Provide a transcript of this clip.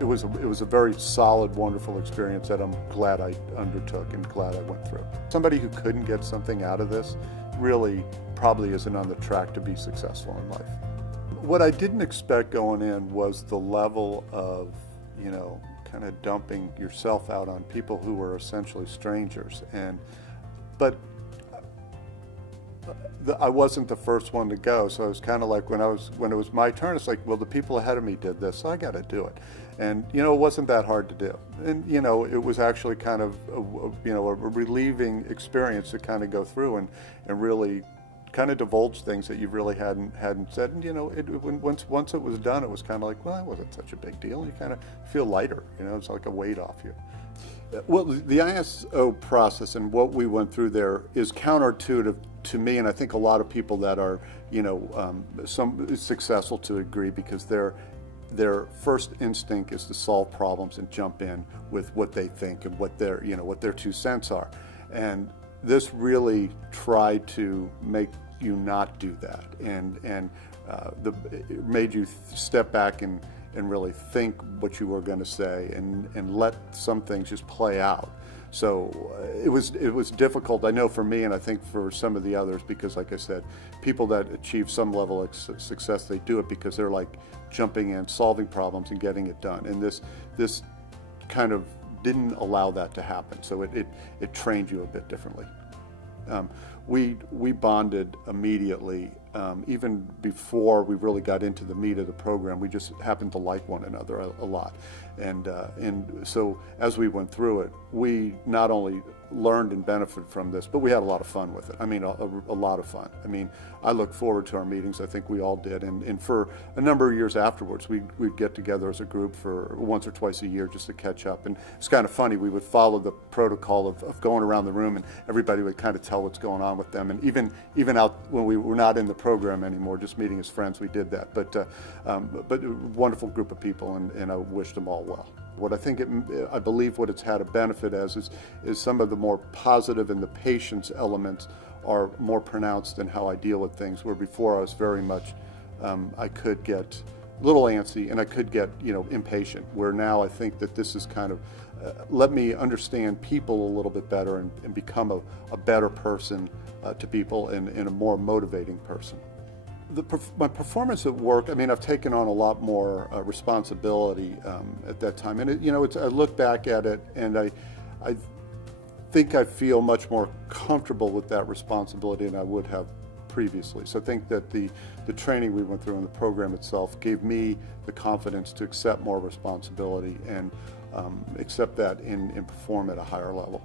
It was a very solid, wonderful experience that I'm glad I undertook and glad I went through. Somebody who couldn't get something out of this really probably isn't on the track to be successful in life. What I didn't expect going in was the level of, kind of dumping yourself out on people who were essentially strangers. But I wasn't the first one to go, so it was kind of like when it was my turn, it's like, well, the people ahead of me did this, so I got to do it. And it wasn't that hard to do. And it was actually kind of a relieving experience to kind of go through and really kind of divulge things that you really hadn't said. And once it was done, it was kind of like, well, it wasn't such a big deal. You kind of feel lighter. It's like a weight off you. Well, the ISO process and what we went through there is counterintuitive to me, and I think a lot of people that are, some successful to agree, because their first instinct is to solve problems and jump in with what they think and what their 2 cents are. And this really tried to make you not do that, and it made you step back and really think what you were going to say and let some things just play out. So it was difficult, I know, for me, and I think for some of the others, because like I said, people that achieve some level of success, they do it because they're like jumping in, solving problems and getting it done. And this kind of didn't allow that to happen. So it trained you a bit differently. We bonded immediately. Even before we really got into the meat of the program, we just happened to like one another a lot. And so as we went through it, we not only learned and benefited from this, but we had a lot of fun with it. I mean, a lot of fun. I mean, I look forward to our meetings. I think we all did. And for a number of years afterwards, we'd get together as a group for once or twice a year just to catch up. And it's kind of funny. We would follow the protocol of going around the room, and everybody would kind of tell what's going on with them. And even out when we were not in the program anymore, just meeting as friends, we did that. But a wonderful group of people, and I wished them all well. What I believe what it's had a benefit as is some of the more positive and the patience elements are more pronounced in how I deal with things, where before I was very much, I could get a little antsy and I could get, impatient, where now I think that this is kind of let me understand people a little bit better and become a better person to people and a more motivating person. My performance at work, I mean, I've taken on a lot more responsibility at that time. And, I look back at it and I think I feel much more comfortable with that responsibility than I would have previously. So I think that the training we went through in the program itself gave me the confidence to accept more responsibility and accept that and perform at a higher level.